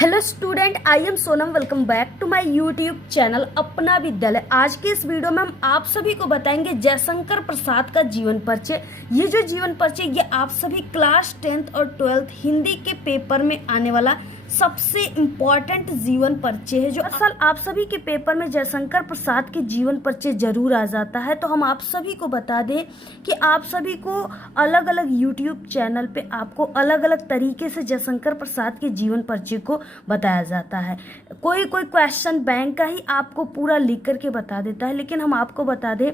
Hello student, I am Sonam. Welcome back to my YouTube channel Apna Vidyalaya. आज के इस video में हम आप सभी को बताएंगे जयशंकर प्रसाद का जीवन परिचय। ये जो जीवन परिचय ये आप सभी क्लास 10th और 12th हिंदी के पेपर में आने वाला सबसे इम्पोर्टेंट जीवन परिचय है। जो असल आप सभी के पेपर में जयशंकर प्रसाद के जीवन परिचय जरूर आ जाता है, तो हम आप सभी को बता दें कि आप सभी को अलग अलग यूट्यूब चैनल पे आपको अलग अलग तरीके से जयशंकर प्रसाद के जीवन परिचय को बताया जाता है। कोई कोई क्वेश्चन बैंक का ही आपको पूरा लिख करके बता देता है, लेकिन हम आपको बता दें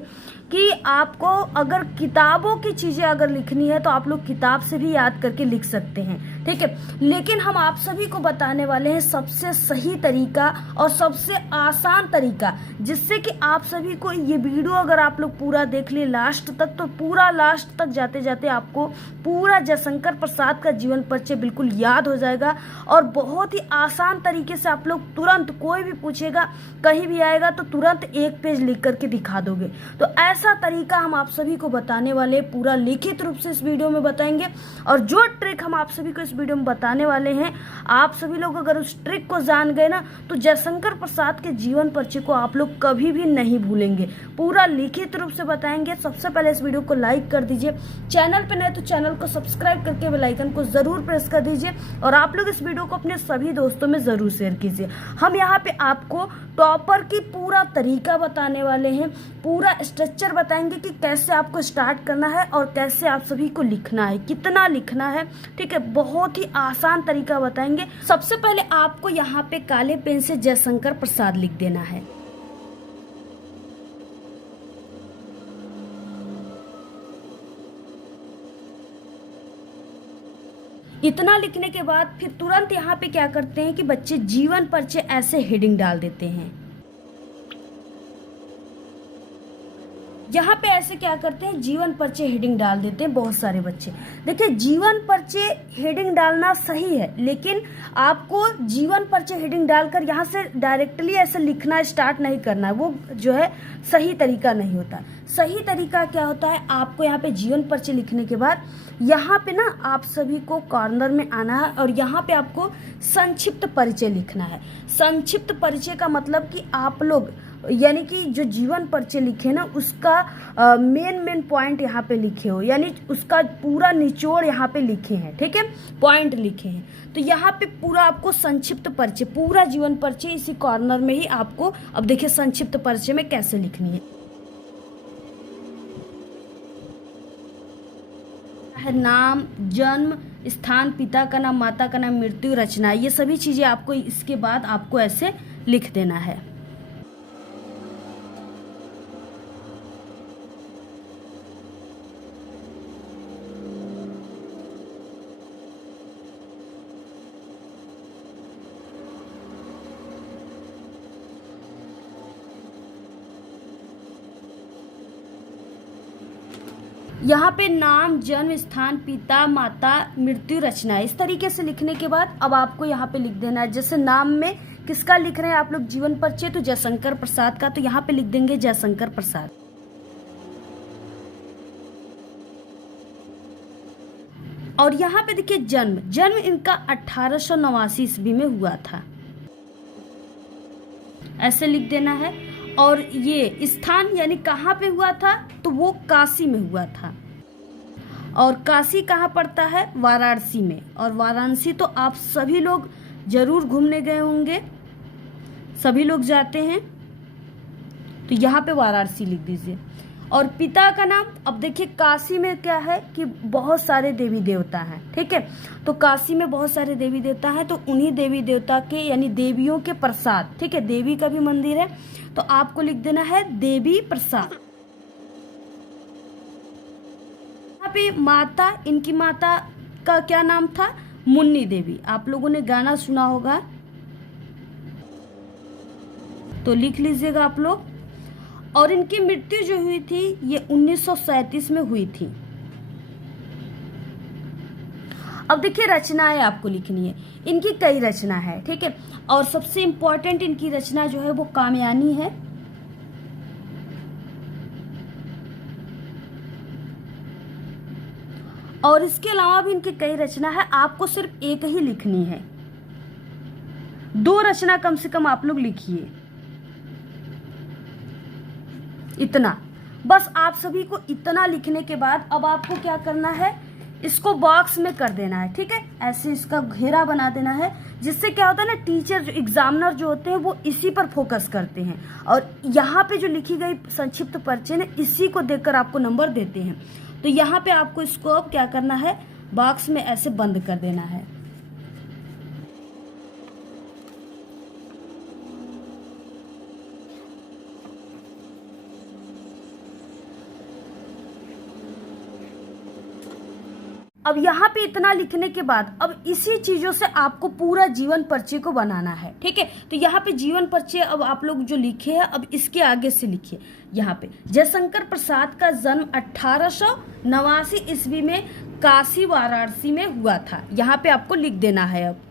कि आपको अगर किताबों की चीज़ें अगर लिखनी है तो आप लोग किताब से भी याद करके लिख सकते हैं, ठीक है। लेकिन हम आप सभी को बताने वाले हैं सबसे सही तरीका और सबसे आसान तरीका, जिससे कि आप सभी को ये वीडियो अगर आप लोग पूरा देख लिए लास्ट तक, तो पूरा लास्ट तक जाते जाते आपको पूरा जयशंकर प्रसाद का जीवन परिचय बिल्कुल याद हो जाएगा और बहुत ही आसान तरीके से आप लोग तुरंत, कोई भी पूछेगा कहीं भी आएगा तो तुरंत एक पेज लिख करके दिखा दोगे। तो ऐसा तरीका हम आप सभी को बताने वाले, पूरा लिखित रूप से इस वीडियो में बताएंगे। और जो ट्रिक हम आप सभी को इस वीडियो में बताने वाले हैं, आप सभी लोग अगर उस ट्रिक को जान गए ना, तो जयशंकर प्रसाद के जीवन परिचय को आप लोग कभी भी नहीं भूलेंगे। पूरा लिखित रूप से बताएंगे। सबसे पहले इस वीडियो को लाइक कर दीजिए, चैनल पे नए तो चैनल को सब्सक्राइब करके बेल आइकन को जरूर प्रेस कर दीजिए और आप लोग इस वीडियो को अपने सभी दोस्तों में जरूर शेयर कीजिए। हम यहाँ पे आपको टॉपर की पूरा तरीका बताने वाले हैं, पूरा स्ट्रक्चर बताएंगे कि कैसे आपको स्टार्ट करना है और कैसे आप सभी को लिखना है, कितना लिखना है, ठीक है। बहुत ही आसान तरीका बताएंगे। सबसे पहले आपको यहाँ पे काले पेन से जयशंकर प्रसाद लिख देना है। इतना लिखने के बाद फिर तुरंत यहाँ पे क्या करते हैं कि बच्चे जीवन परिचय ऐसे हेडिंग डाल देते हैं। यहाँ पे ऐसे क्या करते हैं, जीवन परिचय हेडिंग डाल देते हैं बहुत सारे बच्चे। देखिए, जीवन परिचय हेडिंग डालना सही है, लेकिन आपको जीवन परिचय हेडिंग डालकर यहाँ से डायरेक्टली ऐसे लिखना स्टार्ट नहीं करना है। वो जो है सही तरीका नहीं होता। सही तरीका क्या होता है, आपको यहाँ पे जीवन परिचय लिखने के बाद यहाँ पे ना आप सभी को कॉर्नर में आना है और यहाँ पे आपको संक्षिप्त परिचय लिखना है। संक्षिप्त परिचय का मतलब कि आप लोग यानी कि जो जीवन परिचय लिखे ना, उसका मेन पॉइंट यहाँ पे लिखे हो, यानी उसका पूरा निचोड़ यहाँ पे लिखे हैं, ठीक है, पॉइंट लिखे हैं। तो यहाँ पे पूरा आपको संक्षिप्त परिचय, पूरा जीवन परिचय इसी कॉर्नर में ही आपको, अब देखिए संक्षिप्त परिचय में कैसे लिखनी है। नाम, जन्म स्थान, पिता का नाम, माता का नाम, मृत्यु, रचना, ये सभी चीजें आपको इसके बाद आपको ऐसे लिख देना है। यहाँ पे नाम, जन्म स्थान, पिता, माता, मृत्यु, रचना, इस तरीके से लिखने के बाद अब आपको यहाँ पे लिख देना है। जैसे नाम में किसका लिख रहे हैं आप लोग जीवन परिचय, तो जयशंकर प्रसाद का, तो यहाँ पे लिख देंगे जयशंकर प्रसाद। और यहाँ पे देखिए जन्म, जन्म इनका 1889 ईस्वी में हुआ था, ऐसे लिख देना है। और ये स्थान यानी कहाँ पे हुआ था, तो वो काशी में हुआ था। और काशी कहाँ पड़ता है, वाराणसी में। और वाराणसी तो आप सभी लोग जरूर घूमने गए होंगे, सभी लोग जाते हैं, तो यहाँ पे वाराणसी लिख दीजिए। और पिता का नाम, अब देखिए काशी में क्या है कि बहुत सारे देवी देवता हैं, ठीक है। तो काशी में बहुत सारे देवी देवता हैं, तो उन्हीं देवी देवता के यानी देवियों के प्रसाद, ठीक है, देवी का भी मंदिर है, तो आपको लिख देना है देवी प्रसाद। यहाँ पे माता, इनकी माता का क्या नाम था, मुन्नी देवी। आप लोगों ने गाना सुना होगा, तो लिख लीजिएगा आप लोग। और इनकी मृत्यु जो हुई थी ये 1937 में हुई थी। अब देखिए रचनाएं आपको लिखनी है, इनकी कई रचना है, ठीक है। और सबसे इंपॉर्टेंट इनकी रचना जो है वो कामयानी है। और इसके अलावा भी इनकी कई रचना है, आपको सिर्फ एक ही लिखनी है। 2 रचना कम से कम आप लोग लिखिए, इतना। बस आप सभी को इतना लिखने के बाद अब आपको क्या करना है, इसको बॉक्स में कर देना है, ठीक है। ऐसे इसका घेरा बना देना है, जिससे क्या होता है ना, टीचर जो एग्जामिनर जो होते हैं वो इसी पर फोकस करते हैं, और यहाँ पे जो लिखी गई संक्षिप्त परिचय ने इसी को देखकर आपको नंबर देते हैं। तो यहाँ पे आपको इसको अब क्या करना है, बॉक्स में ऐसे बंद कर देना है। अब यहाँ पे इतना लिखने के बाद अब इसी चीजों से आपको पूरा जीवन परिचय को बनाना है, ठीक है। तो यहाँ पे जीवन परिचय अब आप लोग जो लिखे हैं, अब इसके आगे से लिखिए। यहाँ पे जयशंकर प्रसाद का जन्म 1889 ईस्वी में काशी वाराणसी में हुआ था, यहाँ पे आपको लिख देना है। अब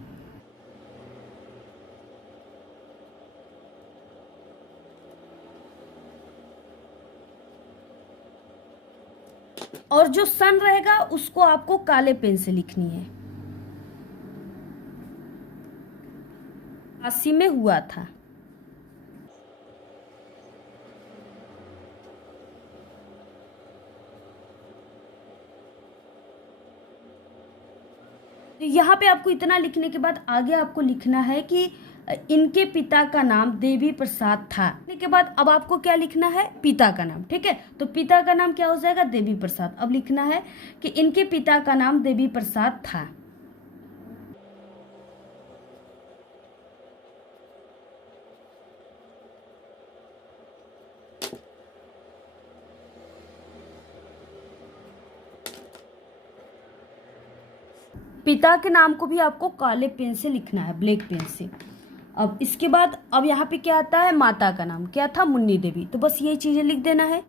और जो सन रहेगा उसको आपको काले पेन से लिखनी है। काशी में हुआ था। तो यहाँ पे आपको इतना लिखने के बाद आगे आपको लिखना है कि इनके पिता का नाम देवी प्रसाद था। लिखने के बाद अब आपको क्या लिखना है, पिता का नाम, ठीक है। तो पिता का नाम क्या हो जाएगा, देवी प्रसाद। अब लिखना है कि इनके पिता का नाम देवी प्रसाद था। पिता के नाम को भी आपको काले पेन से लिखना है, ब्लैक पेन से। अब इसके बाद अब यहाँ पे क्या आता है, माता का नाम क्या था, मुन्नी देवी। तो बस ये चीजें लिख देना है।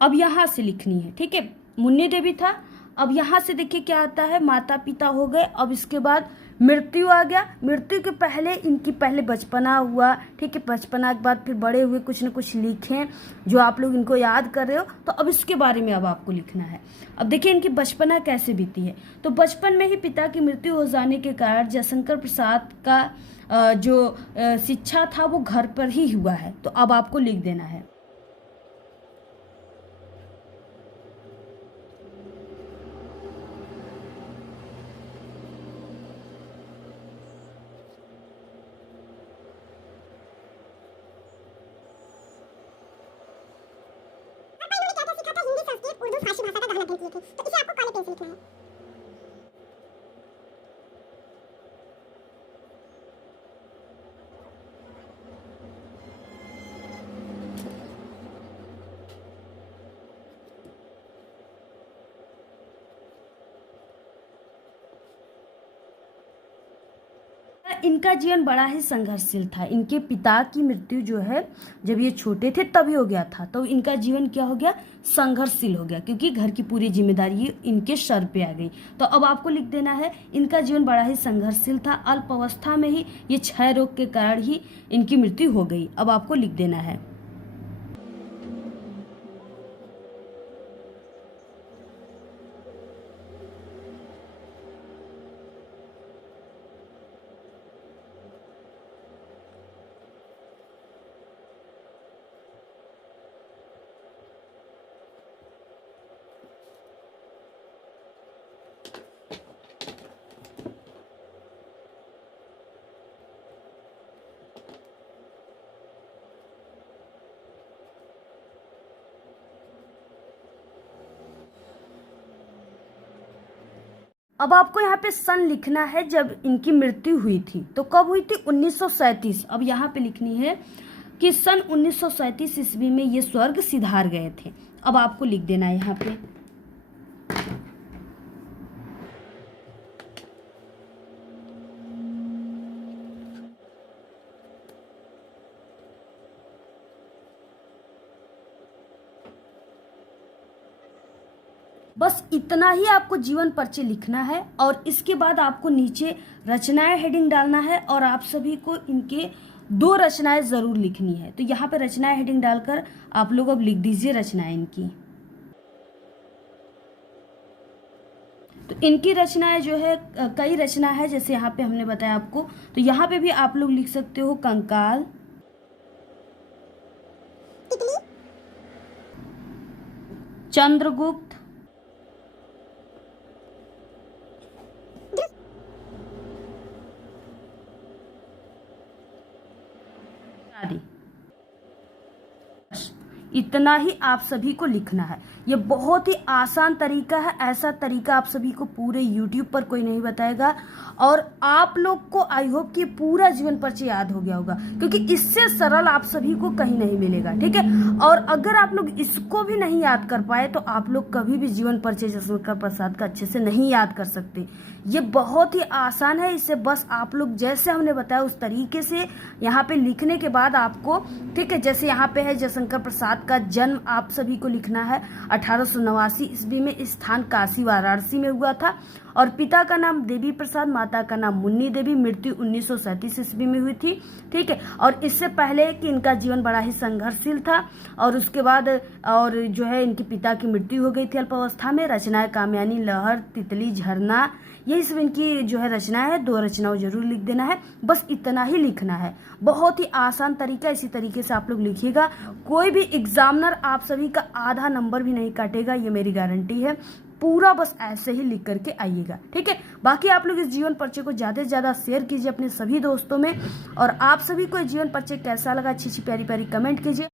अब यहाँ से लिखनी है, ठीक है। मुन्नी देवी था। अब यहाँ से देखिए क्या आता है, माता पिता हो गए। अब इसके बाद मृत्यु आ गया। मृत्यु के पहले इनकी पहले बचपना हुआ, ठीक है। बचपना के बाद फिर बड़े हुए, कुछ न कुछ लिखें जो आप लोग इनको याद कर रहे हो। तो अब इसके बारे में अब आपको लिखना है। अब देखिए इनकी बचपना कैसे बीती है। तो बचपन में ही पिता की मृत्यु हो जाने के कारण जयशंकर प्रसाद का जो शिक्षा था वो घर पर ही हुआ है। तो अब आपको लिख देना है। उर्दू फारसी भाषा का गलत किए थे, तो इसे आपको काले पेन से लिखना है। इनका जीवन बड़ा ही संघर्षशील था। इनके पिता की मृत्यु जो है जब ये छोटे थे तभी हो गया था। तो इनका जीवन क्या हो गया, संघर्षशील हो गया, क्योंकि घर की पूरी जिम्मेदारी इनके सर पे आ गई। तो अब आपको लिख देना है, इनका जीवन बड़ा ही संघर्षशील था। अल्प अवस्था में ही ये क्षय रोग के कारण ही इनकी मृत्यु हो गई। अब आपको लिख देना है। अब आपको यहाँ पे सन लिखना है जब इनकी मृत्यु हुई थी। तो कब हुई थी, 1937। अब यहाँ पे लिखनी है कि सन 1937 ईस्वी में ये स्वर्ग सिधार गए थे। अब आपको लिख देना है यहाँ पे। बस इतना ही आपको जीवन परिचय लिखना है, और इसके बाद आपको नीचे रचनाएं हेडिंग डालना है, और आप सभी को इनके 2 रचनाएं जरूर लिखनी है। तो यहाँ पे रचनाएं हेडिंग डालकर आप लोग अब लिख दीजिए रचनाएं इनकी। तो इनकी रचनाएं जो है कई रचना है, जैसे यहाँ पे हमने बताया आपको। तो यहाँ पे भी आप लोग लिख सकते हो कंकाल, तितली, चंद्रगुप्त, आदि। इतना ही आप सभी को लिखना है। ये बहुत ही आसान तरीका है, ऐसा तरीका आप सभी को पूरे YouTube पर कोई नहीं बताएगा। और आप लोग को आई होप कि पूरा जीवन परिचय याद हो गया होगा, क्योंकि इससे सरल आप सभी को कहीं नहीं मिलेगा, ठीक है। और अगर आप लोग इसको भी नहीं याद कर पाए तो आप लोग कभी भी जीवन परिचय जयशंकर प्रसाद का अच्छे से नहीं याद कर सकते। ये बहुत ही आसान है, इसे बस आप लोग जैसे हमने बताया उस तरीके से यहाँ पे लिखने के बाद आपको, ठीक है, जैसे यहाँ पे है जयशंकर प्रसाद का जन्म आप सभी को लिखना है 1889 ईस्वी में, स्थान काशी वाराणसी में हुआ था। और पिता का नाम देवी प्रसाद, माता का नाम मुन्नी देवी, मृत्यु 1937 ईस्वी में हुई थी, ठीक है। और इससे पहले कि इनका जीवन बड़ा ही संघर्षशील था, और उसके बाद और जो है इनके पिता की मृत्यु हो गई थी अल्पावस्था में। रचनाएं कामयानी, लहर, तितली, झरना, यही सब इनकी जो है रचना है। 2 रचनाओं जरूर लिख देना है, बस इतना ही लिखना है। बहुत ही आसान तरीका, इसी तरीके से आप लोग लिखिएगा। कोई भी एग्जामिनर आप सभी का आधा नंबर भी नहीं काटेगा, ये मेरी गारंटी है। पूरा बस ऐसे ही लिख करके आइएगा, ठीक है। बाकी आप लोग इस जीवन परिचय को ज्यादा से ज्यादा शेयर कीजिए अपने सभी दोस्तों में। और आप सभी को जीवन परिचय कैसा लगा, अच्छी अच्छी प्यारी प्यारी कमेंट कीजिए।